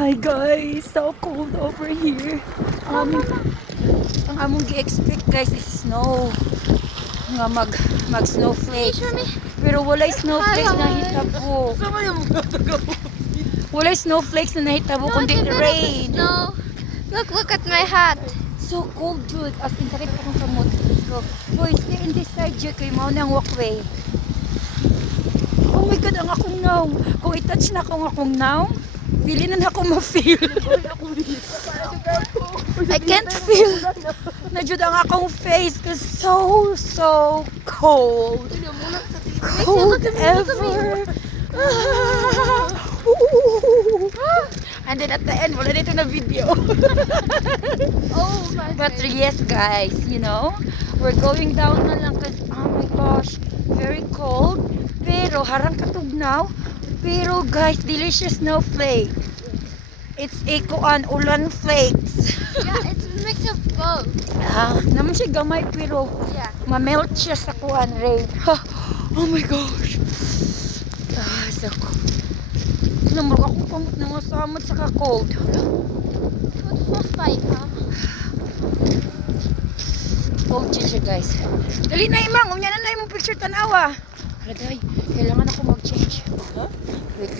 Hi guys, so cold over here. Ang among gi-expect guys is snow. Nga mag snowflakes. Pero walay snowflakes na hitabo. Walay snowflakes na nahitabo kundi rain. No. Look at my hat. So cold dude. As in sakit akong kamot. So, boy, stay in this side dude. Kaya mao na ang walkway. Oh my god, ang akong naong. Kung i-touch na akong naong, dili na ako ma-feel. I can't feel na jud ang akong face cause so cold. Cold ever. And then at the end, wala dito na video. Oh my But yes guys, you know, we're going down na lang cause oh my gosh, very cold. Pero harang katugnaw. Pero guys, delicious snowflake. It's ikuan ulan flakes. Yeah, it's a mix of both. Naman siya gamay pero Yeah. ma-melt siya sa kuan rain. Oh my gosh. So cold. Namurog akong pamot na masamot sa ka-cold. What frostbite, huh? Cold siya guys. Dali na imang, unya na imong picture tanawa. Raday, kailangan ako mag-change. Wait lang.